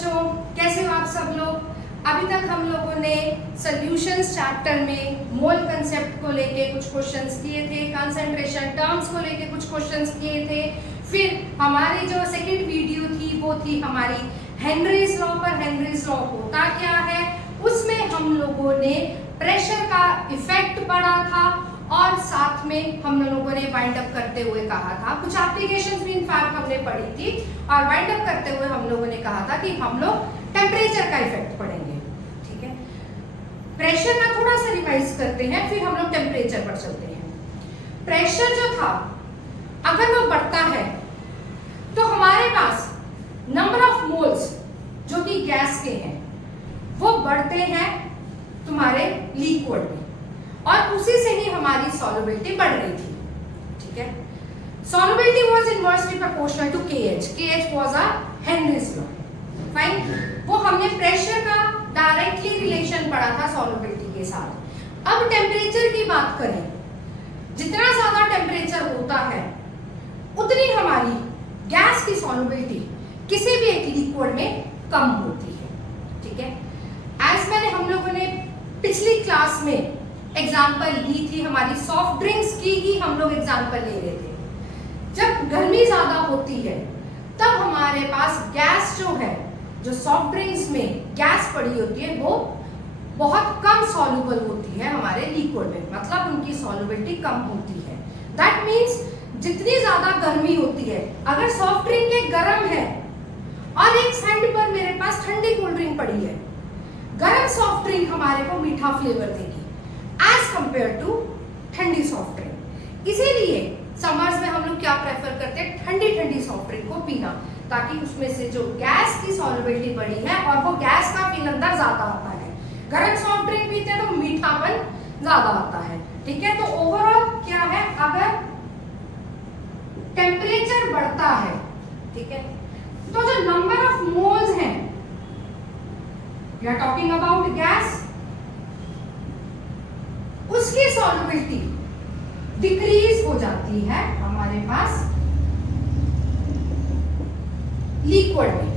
बच्चों, कैसे हो आप सब लोग। अभी तक हम लोगों ने सॉल्यूशंस चैप्टर में मोल कंसेप्ट को लेके कुछ क्वेश्चंस किए थे, कंसंट्रेशन टर्म्स को लेके कुछ क्वेश्चंस किए थे। फिर हमारी जो सेकंड वीडियो थी वो थी हमारी हेनरीज लॉ पर। हेनरीज लॉ होता क्या है, उसमें हम लोगों ने प्रेशर का इफेक्ट पढ़ा था और साथ में हम लोगों ने वाइंड अप करते हुए कहा था, कुछ एप्लीकेशंस भी इनफैक्ट हमने पढ़ी थी, और वाइंड अप करते हुए हम लोगों ने कहा था कि हम लोग टेम्परेचर का इफेक्ट पढ़ेंगे। ठीक है, प्रेशर का थोड़ा सा रिवाइज करते हैं, फिर हम लोग टेम्परेचर पर चलते हैं। प्रेशर जो था, अगर वो बढ़ता है तो हमारे पास नंबर ऑफ मोल्स जो कि गैस के हैं वो बढ़ते हैं तुम्हारे लिक्विड में, और उसी से ही हमारी सॉल्युबिलिटी बढ़ रही थी। ठीक है, solubility was inversely proportional to KH। KH was a Henry's law. Fine, वो हमने प्रेशर का डायरेक्टली रिलेशन पढ़ा था सॉल्युबिलिटी के साथ। अब टेम्परेचर की बात करें, जितना ज्यादा टेम्परेचर होता है उतनी हमारी गैस की सॉल्युबिलिटी किसी भी एक लिक्विड में कम होती है। ठीक है, एज मैंने हम लोगों ने पिछली क्लास में एग्जाम्पल ली थी, हमारी सॉफ्ट ड्रिंक्स की ही हम लोग एग्जाम्पल ले रहे थे। जब गर्मी ज्यादा होती है तब हमारे पास गैस जो है, जो सॉफ्ट ड्रिंक्स में गैस पड़ी होती है, वो बहुत कम सॉल्युबल होती है हमारे लिक्विड में, मतलब उनकी सॉल्युबिलिटी कम होती है। दैट मीन्स जितनी ज्यादा गर्मी होती है, अगर सॉफ्ट ड्रिंक एक गर्म है और एक साइड पर मेरे पास ठंडी कोल्ड ड्रिंक पड़ी है, गर्म सॉफ्ट ड्रिंक हमारे को मीठा फ्लेवर देगी एज कंपेयर टू ठंडी सॉफ्ट ड्रिंक। इसीलिए समर्स में हम लोग क्या प्रेफर करते हैं, ठंडी ठंडी सॉफ्ट ड्रिंक को पीना, ताकि उसमें से जो गैस की सॉल्युबिलिटी बढ़ी है और वो गैस का फील अंदर ज्यादा आता है। गर्म सॉफ्ट ड्रिंक पीते हैं तो मीठापन ज्यादा आता है। ठीक है, तो ओवरऑल क्या है, अगर टेम्परेचर बढ़ता है, ठीक है, तो जो नंबर ऑफ मोल्स हैं, we are talking about gas, उसकी सॉल्युबिलिटी डिक्रीज हो जाती है हमारे पास लिक्विड में।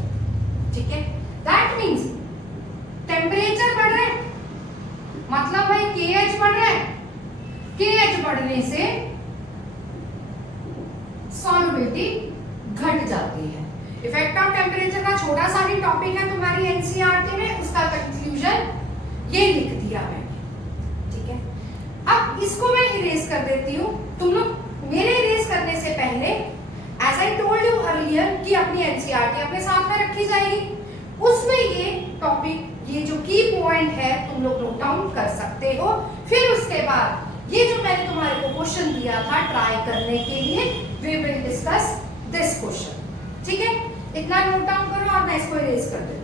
ठीक है, दैट मीन्स टेम्परेचर बढ़ रहा है, मतलब भाई KH बढ़ रहा है, KH बढ़ने से सॉल्युबिलिटी घट जाती है। इफेक्ट ऑफ टेम्परेचर का छोटा सा ही टॉपिक है तुम्हारी NCERT में, उसका कंक्लूजन ये लिख दिया मैंने। ठीक है, अब इसको मैं इरेज कर देती हूँ। तुम लोग मेरे इरेज करने से पहले, as I told you earlier, कि अपनी NCERT अपने साथ में रखी जाएगी, उसमें ये टॉपिक, ये जो की पॉइंट है, तुम लोग नोट डाउन कर सकते हो। फिर उसके बाद ये जो मैंने तुम्हारे को क्वेश्चन दिया था ट्राई करने के लिए, we will discuss this question. ठीक है, इतना नोट डाउन करो और मैं इसको इरेज कर देती हूँ।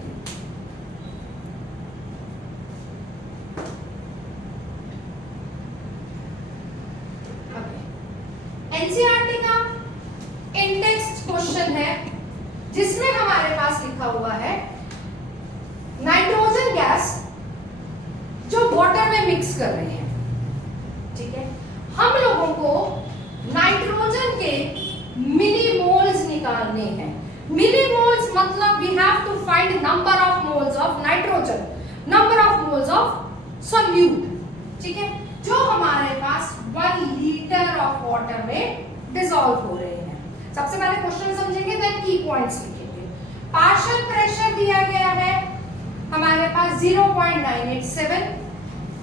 NCERT का इंटेक्स्ट क्वेश्चन है, जिसमें हमारे पास लिखा हुआ है नाइट्रोजन गैस जो वाटर में मिक्स कर रहे हैं। ठीक है, हम लोगों को नाइट्रोजन के मिलीमोल्स निकालने हैं। मिलीमोल्स मतलब we have to find number of moles of nitrogen, number of moles of solute. ठीक है, जो हमारे पास 1 लीटर ऑफ वाटर में डिसॉल्व हो रहे हैं। सबसे पहले क्वेश्चन समझेंगे, देन की पॉइंट्स लिखेंगे। पार्शियल प्रेशर दिया गया है हमारे पास 0.987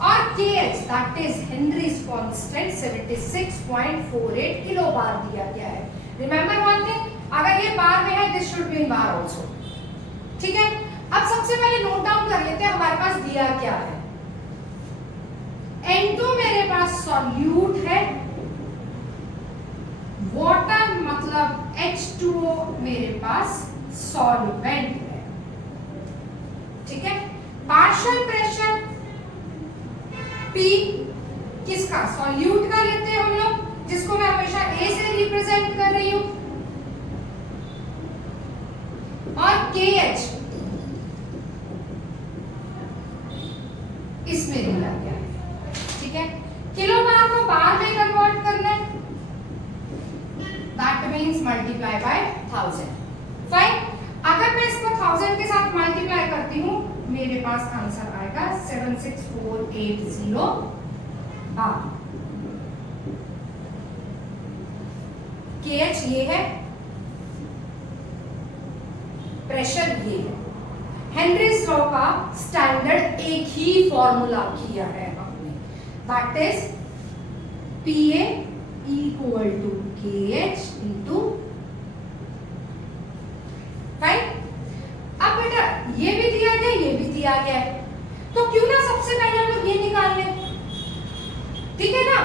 और KH that is Henry's constant 76.48 kilo bar दिया गया है। रिमेंबर वन थिंग, अगर ये बार में है, this should be in bar also. ठीक है, अब सबसे पहले नोट डाउन कर लेते हैं हमारे पास दिया क्या है। N2 मेरे पास सॉल्यूट है, वाटर मतलब H2O मेरे पास सॉल्वेंट है। ठीक है, पार्शियल प्रेशर P किसका, सॉल्यूट का लेते हैं हम लोग, जिसको मैं हमेशा A से रिप्रेजेंट कर रही हूं, और KH इसमें दिया गया है। ठीक है, किलो बार को बार में कन्वर्ट करना है, that means multiply by 1000। Fine, अगर मैं इसको 1000 के साथ पास आंसर आएगा 76480 बार। KH ये है, प्रेशर ये है। हेनरीज लॉ का स्टैंडर्ड एक ही फॉर्मूला किया है हमने, that is PA equal to KH into fine. अब बेटा ये भी दिया गया, ये भी दिया गया है, तो क्यों ना सबसे पहले हम लोग ये निकाल लें, ठीक है ना।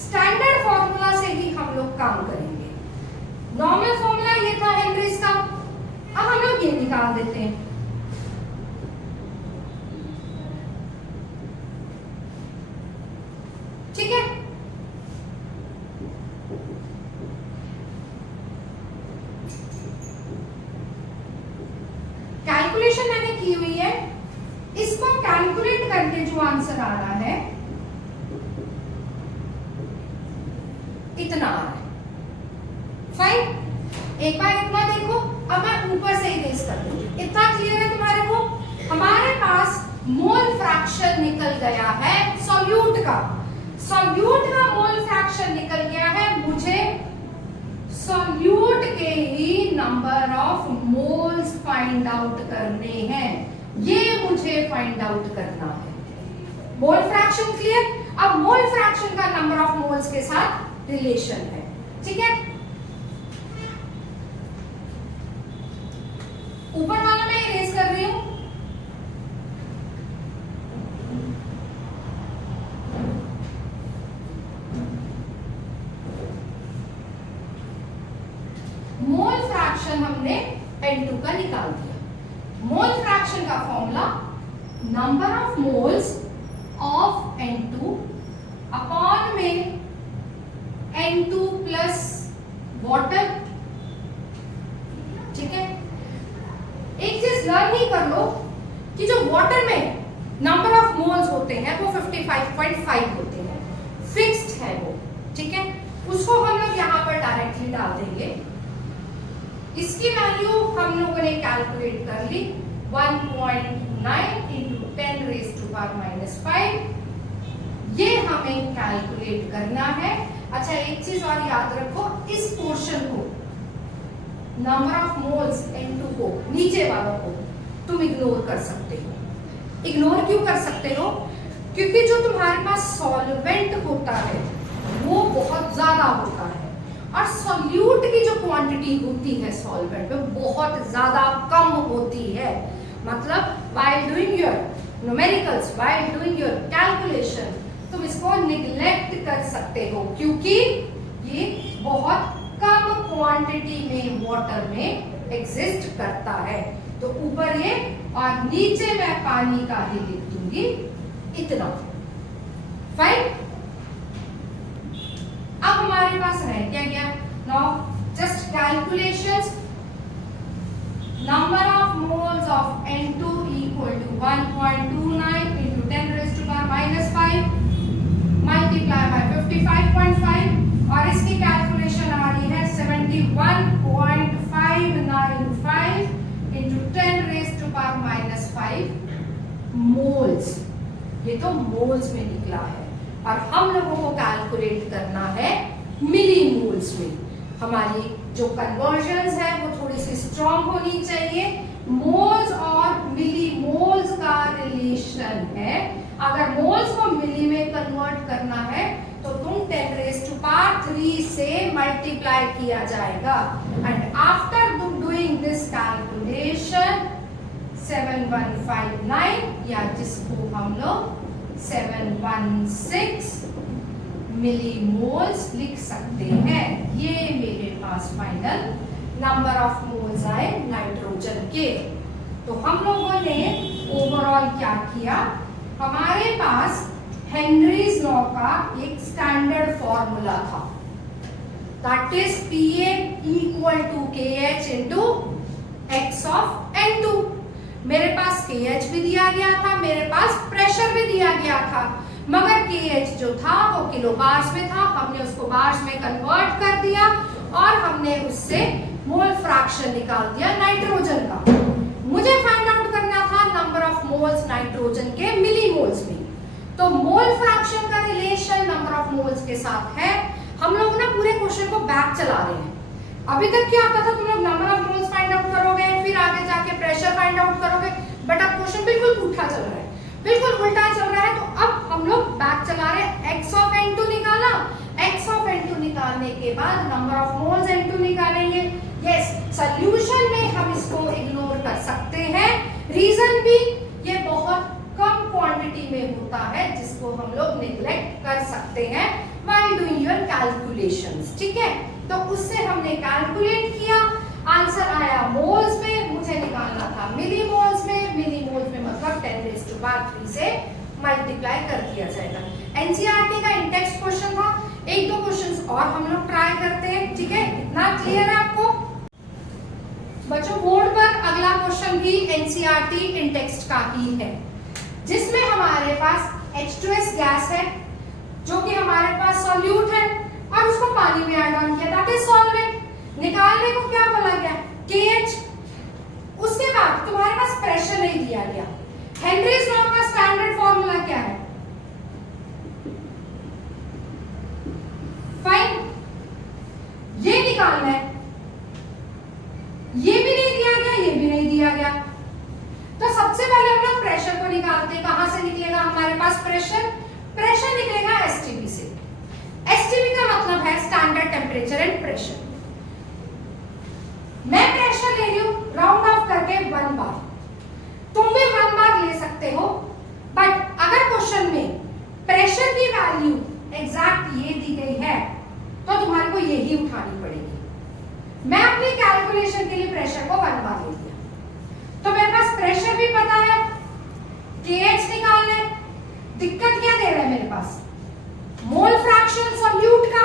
स्टैंडर्ड फॉर्मूला से ही हम लोग काम करेंगे। नॉर्मल फॉर्मूला ये था हेनरीज का, अब हम लोग ये निकाल देते हैं। ठीक है, कैलकुलेशन मैंने की हुई है, इसको कैलकुलेट करके जो आंसर आ रहा है इतना आ रहा है। फाइन, एक बार इतना देखो, अब मैं ऊपर से ही रेस कर दूं। इतना क्लियर है तुम्हारे को? हमारे पास मोल फ्रैक्शन निकल गया है सॉल्यूट का, सॉल्यूट का मोल फ्रैक्शन निकल गया है। मुझे सॉल्यूट के ही number of moles find out करने हैं, ये मुझे फाइंड आउट करना है। Mole fraction clear? अब मोल फ्रैक्शन का नंबर ऑफ मोल्स के साथ रिलेशन है, ठीक है। ऊपर वाला मैं इरेज कर रही हूं, मोल फ्रैक्शन हमने N2 का निकाल दिया। मोल फ्रैक्शन का formula number of moles of N2 upon में N2 प्लस वाटर, ठीक है। एक चीज लर्न ही कर लो कि जो वाटर में नंबर ऑफ मोल्स होते हैं वो 55.5 होते हैं, फिक्स्ड है वो, ठीक है। उसको हम लोग यहाँ पर डायरेक्टली डाल देंगे। इसकी वैल्यू हम लोगों ने कैलकुलेट कर ली, 1.9 इंटू 10⁻⁻5, ये हमें कैलकुलेट करना है। अच्छा, एक चीज और याद रखो, इस पोर्शन को नंबर ऑफ मोल्स N2 को, नीचे वालों को तुम इग्नोर कर सकते हो। इग्नोर क्यों कर सकते हो? क्योंकि जो तुम्हारे पास सॉल्वेंट होता है वो बहुत ज्यादा होता है और सॉल्यूट की जो क्वांटिटी होती है सॉल्वेंट में बहुत ज्यादा कम होती है। मतलब while doing your numericals, while doing your calculation, तुम इसको निगलेक्ट कर सकते हो क्योंकि ये बहुत कम क्वांटिटी में वाटर में एग्जिस्ट करता है। तो ऊपर ये और नीचे मैं पानी का ही लिख दूंगी इतना। फाइन, अब हमारे पास रह क्या गया? Now just calculations. Number of moles of N2 equal to 1.29 into 10⁻⁻5 multiply by 55.5 और इसकी कैलकुलेशन हमारी है 71.595 इंटू 10⁻⁻5 मोल्स। ये तो मोल्स में निकला है और हम लोगों को कैलकुलेट करना है मिली मोल्स में। हमारी जो कन्वर्जन्स है वो थोड़ी सी स्ट्रॉन्ग होनी चाहिए। मोल्स और मिली मोल्स का रिलेशन है। अगर मोल्स को मिली में कन्वर्ट करना है तो तुम 10⁻³ से मल्टीप्लाई किया जाएगा and after doing this calculation 7159 या जिसको हम लोग 716 मिलीमोल्स लिख सकते हैं। ये मेरे पास फाइनल नंबर ऑफ मोल्स आए नाइट्रोजन के। तो हम लोगों ने ओवरऑल क्या किया? हमारे पास हेनरीज लॉ का एक स्टैंडर्ड फॉर्मूला था, that is PA equal to KH into X of N2। मेरे पास KH भी दिया गया था, मेरे पास प्रेशर भी दिया गया था, मगर KH जो था वो किलो बार्स में था। हमने उसको बार्स में कन्वर्ट कर दिया और हमने उससे मोल फ्रैक्शन निकाल दिया नाइट्रोजन का। मुझे फाइंड आउट करना था नंबर ऑफ मोल्स नाइट्रोजन तो मोल फ्रैक्शन का रिलेशन नंबर ऑफ मोल्स के साथ है। हम लोग ना पूरे क्वेश्चन को बैक चला रहे हैं। अभी तक क्या आता था, तुम लोग number of moles find out करोगे, फिर आगे जाके प्रेशर फाइंड आउट करोगे, बट अब क्वेश्चन बिल्कुल उल्टा चल रहा है, बिल्कुल उल्टा चल रहा है। तो अब हम लोग बैक चला रहे हैं। x ऑफ n2 निकाला, x ऑफ n2 निकालने के बाद नंबर ऑफ मोल्स n2 निकालेंगे। यस, सॉल्यूशन में हम इसको इग्नोर कर सकते हैं। रीजन भी ये बहुत कम क्वांटिटी में होता है जिसको हम लोग निग्लेक्ट कर सकते हैं व्हाइल डूइंग योर कैलकुलेशंस। ठीक है, तो उससे हमने कैलकुलेट किया, आंसर आया मोल्स में, मुझे निकालना था मिली मोल्स में। मिली मोल्स में मतलब 10⁻³ से मल्टीप्लाई कर दिया जाएगा। एनसीईआरटी का इंटेक्स्ट क्वेश्चन था, एक दो क्वेश्चंस और हम लोग ट्राई करते हैं। ठीक है, इतना क्लियर है आपको बच्चों? बोर्ड पर अगला क्वेश्चन भी एनसीईआरटी इंटेक्स्ट का ही है, जिसमें हमारे पास H2S गैस है जो कि हमारे पास सॉल्यूट है और उसको पानी में ऐड ऑन किया, दैट इज सॉल्वेंट। निकालने को क्या बोला गया? KH। उसके बाद तुम्हारे पास प्रेशर नहीं दिया गया। हेनरीज लॉ का स्टैंडर्ड फॉर्मूला क्या है? फाइन, ये निकालना है। ये भी नहीं दिया गया, ये भी नहीं दिया गया। तो सबसे पहले हम लोग प्रेशर को निकालते। कहां से निकलेगा हमारे पास प्रेशर? प्रेशर निकलेगा एसटीपी से। एसटीपी का मतलब है स्टैंडर्ड टेम्परेचर एंड प्रेशर। मैं प्रेशर ले रही हूं राउंड ऑफ करके 1 बार, तुम भी 1 बार ले सकते हो, बट अगर क्वेश्चन में प्रेशर की वैल्यू एग्जैक्ट ये दी गई है तो तुम्हारे को यही उठानी पड़ेगी। मैं अपनी कैलकुलेशन के लिए प्रेशर को 1 बार ले लिया, तो मेरे पास प्रेशर भी पता है, KH निकालना है। दिक्कत क्या दे रहा है मेरे पास? मोल फ्रैक्शन सॉल्यूट का।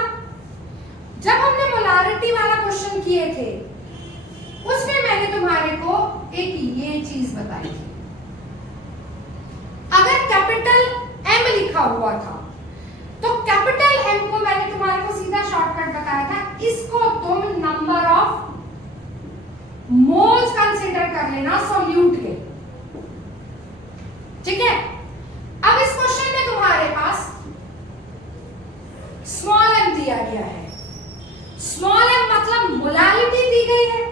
जब हमने मोलारिटी वाला क्वेश्चन किए थे उसमें मैंने तुम्हारे को एक ये चीज बताई थी, अगर कैपिटल M लिखा हुआ था तो कैपिटल M को मैंने तुम्हारे को सीधा शॉर्टकट बताया था, इसको तुम नंबर ऑफ मोल्स कंसीडर कर लेना सॉल्यूट के। ठीक है, अब इस क्वेश्चन में तुम्हारे पास स्मॉल m दिया गया है। स्मॉल m मतलब मोलालिटी दी गई है,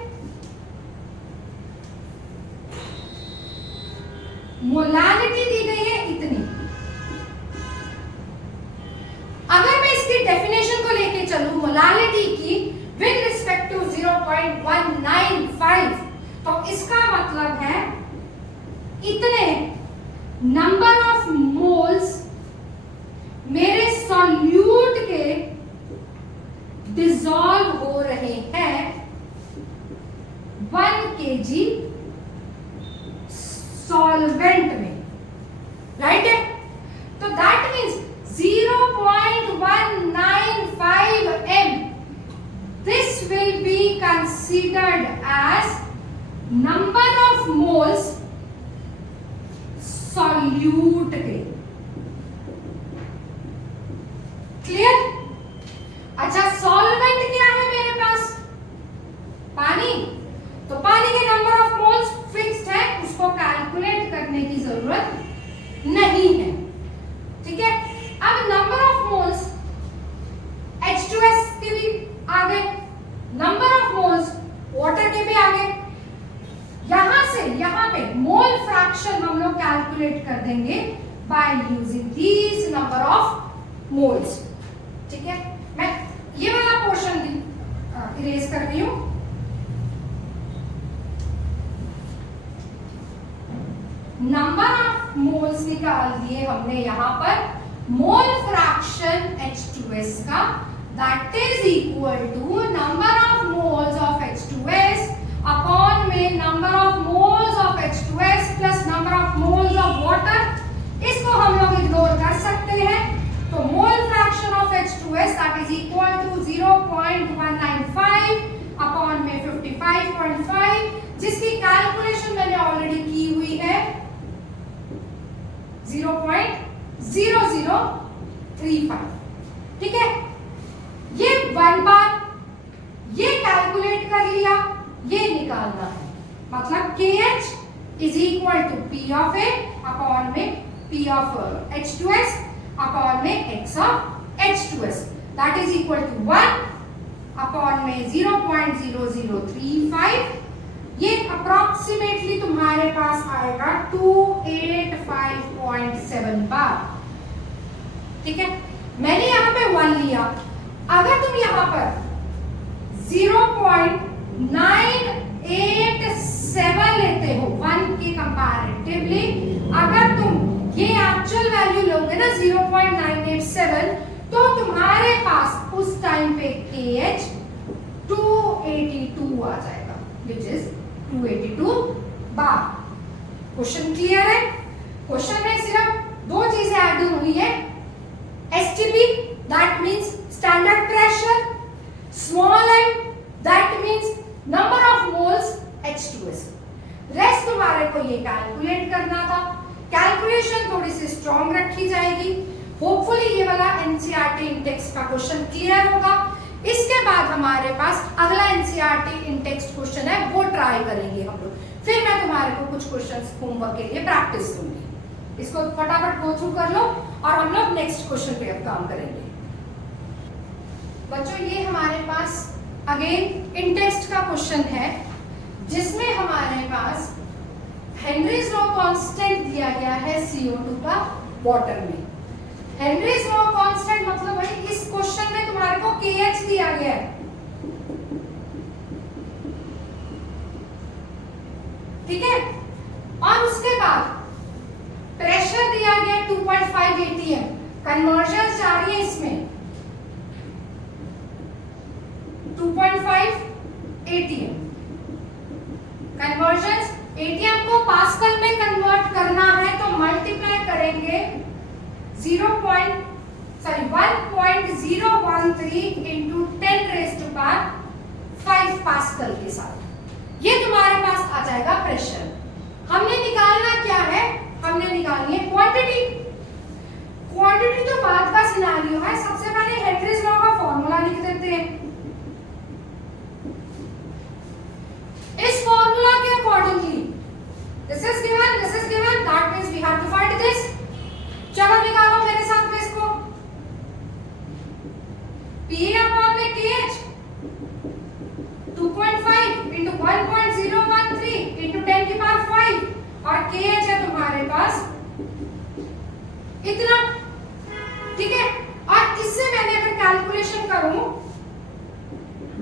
मोलालिटी दी गई है इतनी। अगर मैं इसकी डेफिनेशन को लेके चलूं मोलालिटी की विद रिस्पेक्ट टू 0.195, तो इसका मतलब है इतने नंबर ऑफ मोल्स मेरे सॉल्यूट के डिसॉल्व हो रहे हैं 1 kg सॉल्वेंट में, राइट है? तो that means 0.195 m, this will be considered as number of moles solute के। क्लियर? अच्छा, सॉल्वेंट क्या है मेरे पास? पानी। तो पानी के नंबर ऑफ मोल्स फिक्स्ड है, उसको कैलकुलेट करने की जरूरत नहीं है। ठीक है, अब नंबर ऑफ मोल्स H2S के भी आ गए, नंबर ऑफ मोल्स वाटर के भी आ गए। यहां से यहां पे मोल फ्रैक्शन हम लोग कैलकुलेट कर देंगे by using these number of moles. ठीक है, मैं ये वाला पोर्शन इरेज कर रही हूं। नंबर ऑफ मोल्स निकाल दिए हमने यहां पर, मोल फ्रैक्शन H2S का that is equal to number of moles of H2S upon में number of moles of H2S plus number of moles of water. इसको हम लोग इग्नोर कर सकते हैं, तो mole fraction of H2S that is equal to 0.195 upon में 55.5, जिसकी कैलकुलेशन मैंने ऑलरेडी की हुई है 0.0035। ठीक है, ये 1 बार ये कैलकुलेट कर लिया, ये निकालना है, मतलब KH is equal to P of A upon में P of H2S अपॉन में X of H2S that is equal to 1 upon में 0.0035 ये अप्रोक्सीमेटली तुम्हारे पास आएगा 285.7 बार। ठीक है, मैंने यहाँ पे 1 लिया, अगर तुम यहाँ पर 0.987 लेते हो 1 के कंपैरेटिवली, अगर तुम ये एक्चुअल वैल्यू लोगे ना 0.987 तो तुम्हारे पास उस टाइम पे KH 282 आ जाएगा which is 282 bar. Question clear है? क्वेश्चन में सिर्फ दो चीजें ऐड हुई है, STP that means standard pressure, small m that means number of moles H2S। Rest तुम्हारे को ये कैलकुलेट करना था। कैलकुलेशन थोड़ी सी स्ट्रॉन्ग रखी जाएगी। होपफुली ये वाला NCERT इन टेक्स्ट का क्वेश्चन क्लियर होगा। इसके बाद हमारे पास अगला NCERT इन टेक्स्ट क्वेश्चन है, वो ट्राई करेंगे हम लोग। फिर मैं तुम्हारे को कुछ क्वेश्चंस होमवर्क के लिए प्रैक्टिस दूंगी। इसको फटाफट गो थ्रू कर लो और हम लोग नेक्स्ट क्वेश्चन पे अब काम करेंगे। बच्चों ये हमारे पास अगेन इन टेक्स्ट का क्वेश्चन है जिसमें हमारे पास हेनरीज लॉ कांस्टेंट दिया गया है CO2 का वाटर में। हेनरीज लॉ कांस्टेंट मतलब भाई इस क्वेश्चन में तुम्हारे को KH दिया गया है, ठीक है, और उसके बाद प्रेशर दिया गया 2.5 ATM, कन्वर्जन जा रही है इसमें 2.5 ATM, कन्वर्जन ATM को पास्कल में कन्वर्ट करना है तो मल्टीप्लाई करेंगे 1.013 into 10⁵ पास्कल के साथ। ये तुम्हारे पास आ जाएगा प्रेशर। हमने निकालना क्या है? हमने निकालनी है क्वांटिटी। क्वांटिटी तो बाद का सिनेरियो है, सबसे पहले हेनरीज लॉ का फॉर्मूला लिख देते हैं। इस फॉर्मूला के accordingly this is given, that means we have to find this. चलो निकालो मेरे साथ में इसको। P अपॉन में KH 2.5 into 1.013 into 10⁵ और KH है तुम्हारे पास इतना, ठीक है। और इससे मैंने अगर कैलकुलेशन करूं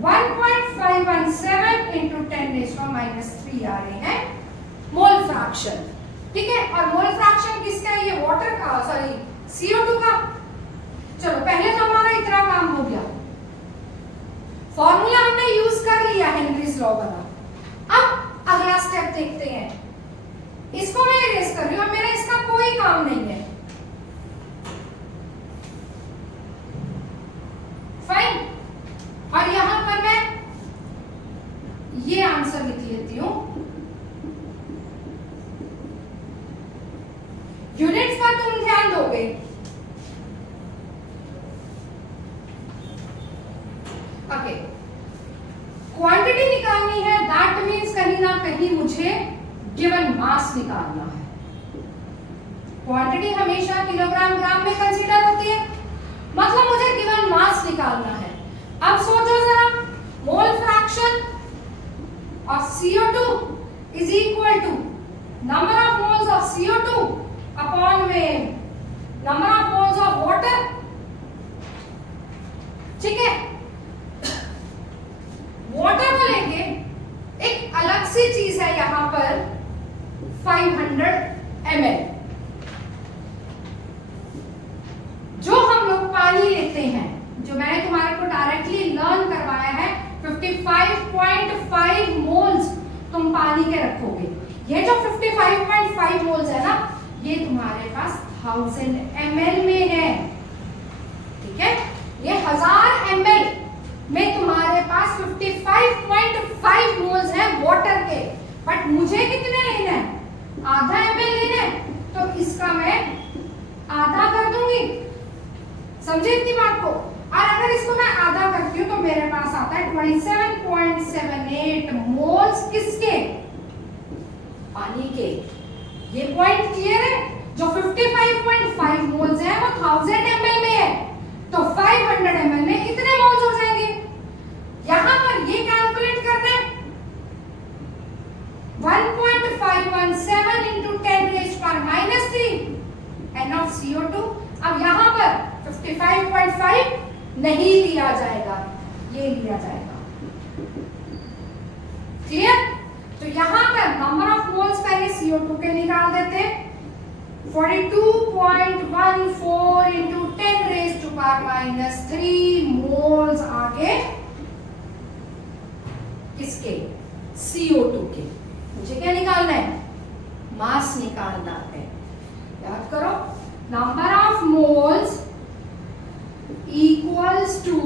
1.517 into 10⁻³ आ रहे हैं मोल फ्रैक्शन, ठीक है। और मोल फ्रैक्शन किसका है? ये वाटर का, सॉरी CO2 का। चलो पहले तो हमारा इतना काम हो गया, फॉर्मूला हमने यूज कर लिया हेनरीज लॉ वाला। अब अगला स्टेप देखते हैं। इसको मैं इरेज कर रही हूं, मेरा इसका कोई काम नहीं है, फाइन। और यहां पर मैं ये आंसर लिख लेती हूं। यूनिट्स पर तुम ध्यान दोगे, ओके। क्वांटिटी निकालनी है, दैट मींस कहीं ना कहीं मुझे गिवन मास निकालना है। क्वांटिटी हमेशा किलोग्राम ग्राम में कंसीडर होती है, मतलब मुझे गिवन मास निकालना है। अब सोचो जरा, mole fraction of CO2 is equal to number of moles of CO2 upon में number of moles of water, ठीक है। वाटर को लेंगे, एक अलग सी चीज है यहां पर 500 ml। जो हम लोग पानी लेते हैं, जो मैंने तुम्हारे को डायरेक्टली लर्न करवाया है, 55.5 मोल्स तुम पानी के रखोगे। ये जो 55.5 मोल्स है ना, ये तुम्हारे पास 1000 ml में है, ठीक है। ये 1000 ml में तुम्हारे पास 55.5 मोल्स है वाटर के, बट मुझे कितने लेना है? आधा ml लेना है, तो इसका मैं आधा कर दूंगी, समझे इतनी बात को। और अगर इसको मैं आधा करती हूँ तो मेरे पास आता है 27.78 मोल्स किसके? पानी के। ये पॉइंट क्लियर है? जो 55.5 मोल्स है वो 1000 ml में है, तो 500 ml में इतने मोल्स हो जाएंगे। यहां पर ये कैलकुलेट करना है 1.517 into 10 raised to minus 3 N of CO2। अब यहां पर 55.5 नहीं लिया जाएगा, ये लिया जाएगा। क्लियर? तो यहां पर नंबर ऑफ मोल्स पहले CO2 के निकाल देते हैं। 42.14 into 10 raised to power minus 3 moles आगे किसके? CO2 के। मुझे क्या निकालना है? मास निकालना है। याद करो, number of moles equals to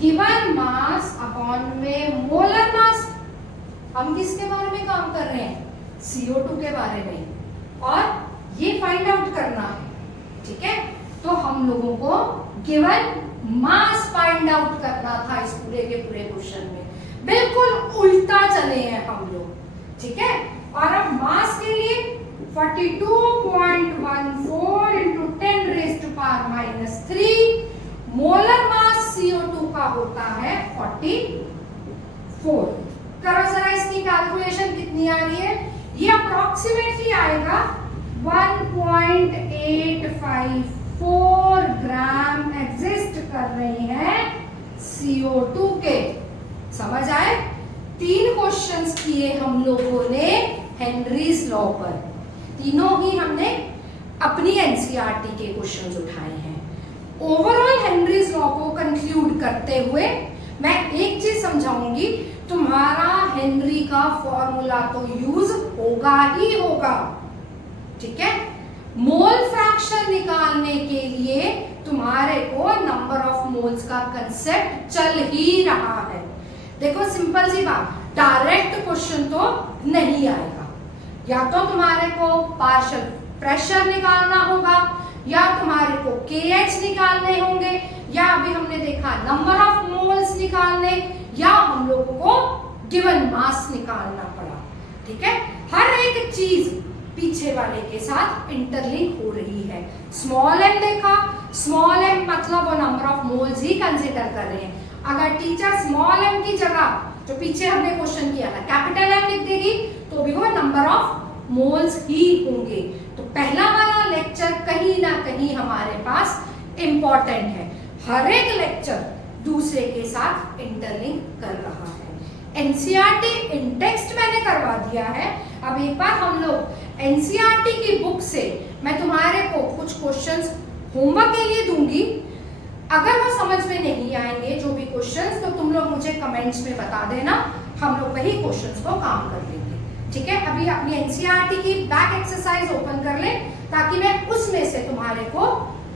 given mass upon में मोलर मास। हम किसके बारे में काम कर रहे हैं? CO2 के बारे में, और ये फाइंड आउट करना है। ठीक है, तो हम लोगों को गिवन मास फाइंड आउट करना था इस पूरे के पूरे क्वेश्चन में। बिल्कुल उल्टा चले हैं हम लोग। ठीक है, और अब मास के लिए 42.14 into 10 raised to power minus 3 molar mass CO2 का होता है 44। करो जरा इसकी कैलकुलेशन कितनी आ रही है? ये अप्रोक्सीमेटली आएगा 1.854 ग्राम एग्जिस्ट कर रही है CO2 के। समझ आए? 3 क्वेश्चंस किए हम लोगों ने हेनरीज लॉ पर। तीनों ही हमने अपनी एनसीईआरटी के क्वेश्चंस उठाए हैं। ओवरऑल हेनरीज लॉ को कंक्लूड करते हुए मैं एक चीज समझाऊंगी, तुम्हारा हेनरी का फॉर्मूला तो यूज होगा ही होगा। ठीक है, मोल फ्रैक्शन निकालने के लिए तुम्हारे को नंबर ऑफ मोल्स का कंसेप्ट चल ही रहा है। देखो सिंपल सी बात, डायरेक्ट क्वेश्चन तो नहीं आएगा। या तो तुम्हारे को पार्शियल प्रेशर निकालना होगा, या तुम्हारे को KH निकालने होंगे, या अभी हमने देखा नंबर ऑफ मोल्स निकालने, या हम लोगों को गिवन मास निकालना पड़ा। ठीक है, हर एक चीज पीछे वाले के साथ इंटरलिंक हो रही है। स्मॉल m देखा, स्मॉल m मतलब वो number of moles he consider कर रहे हैं। अगर टीचर स्मॉल m की जगह जो पीछे हमने क्वेश्चन किया था कैपिटल M लिख देगी तो भी वो नंबर ऑफ मोल्स ही होंगे। तो पहला वाला लेक्चर कहीं ना कहीं हमारे पास इंपॉर्टेंट है। हर एक लेक्चर दूसरे के साथ इंटरलिंक कर रहा है। एनसीईआरटी इन टेक्स्ट मैंने करवा दिया है। अब एक बार हम लोग एनसीईआरटी की बुक से मैं तुम्हारे को कुछ क्वेश्चंस होमवर्क के लिए दूंगी। अगर वो समझ में नहीं आएंगे जो भी क्वेश्चंस, तो तुम लोग मुझे कमेंट्स में बता देना, हम लोग वही क्वेश्चंस को काम कर लेंगे। ठीक है, अभी अपनी एनसीईआरटी की बैक एक्सरसाइज ओपन कर ले ताकि मैं उसमें से तुम्हारे को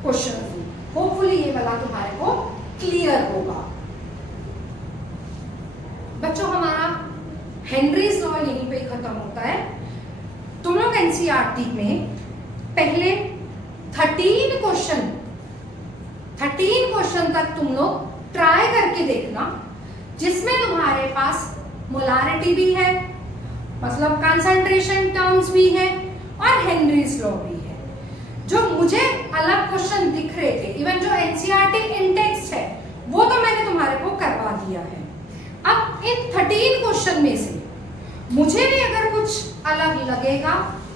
क्वेश्चन दूं। होपफुली ये वाला तुम्हारे को क्लियर होगा। बच्चों, हमारा हेनरीज लॉ यहीं पे खत्म होता है। तुम लोग एनसीईआरटी में पहले 13 क्वेश्चन तक तुम लोग ट्राई करके देखना, जिसमें तुम्हारे पास मोलारिटी भी है, मतलब कंसंट्रेशन टर्म्स भी है, और हेनरीज लॉ भी है। जो मुझे अलग क्वेश्चन दिख रहे थे, इवन जो एनसीईआरटी इन टेक्स्ट है वो तो मैंने तुम्हारे को करवा दिया है। अब इन 13 क्वेश्चन में से मुझे भी अगर कुछ अलग लगेगा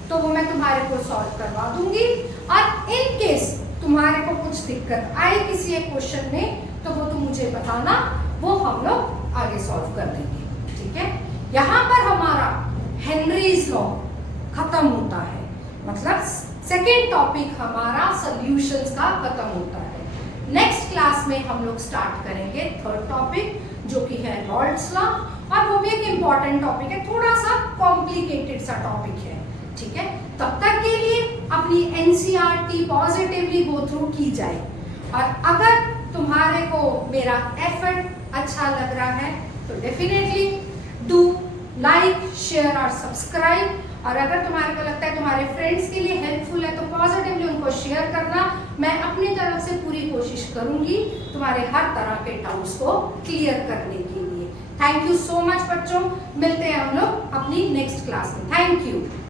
तो वो मैं तुम्हारे को सॉल्व करवा दूंगी, और इन केस तुम्हारे को कुछ दिक्कत आई किसी एक क्वेश्चन में तो वो तुम मुझे बताना, वो हम लोग आगे सॉल्व कर देंगे। ठीक है, यहाँ पर हमारा हेनरीज लॉ खत्म होता है, मतलब सेकेंड टॉपिक हमारा सॉल्यूशंस का खत्म होता है। नेक्स्ट क्लास में हम लोग स्टार्ट करेंगे थर्ड टॉपिक, जो कि है रॉल्ड्स लॉ, और वो भी एक इम्पॉर्टेंट टॉपिक है, थोड़ा सा कॉम्प्लिकेटेड सा टॉपिक है। ठीक है, तब तक के लिए अपनी एनसीईआरटी पॉजिटिवली गो थ्रू की जाए, और अगर तुम्हारे को मेरा एफर्ट अच्छा लग रहा है तो डेफिनेटली डू लाइक, शेयर और सब्सक्राइब। और अगर तुम्हारे को लगता है तुम्हारे फ्रेंड्स के लिए हेल्पफुल है तो पॉजिटिवली उनको शेयर करना। मैं अपनी तरफ से पूरी कोशिश करूंगी तुम्हारे हर तरह के डाउट्स को क्लियर करने के लिए। थैंक यू सो मच बच्चों, मिलते हैं हम लोग अपनी नेक्स्ट क्लास में। Thank you.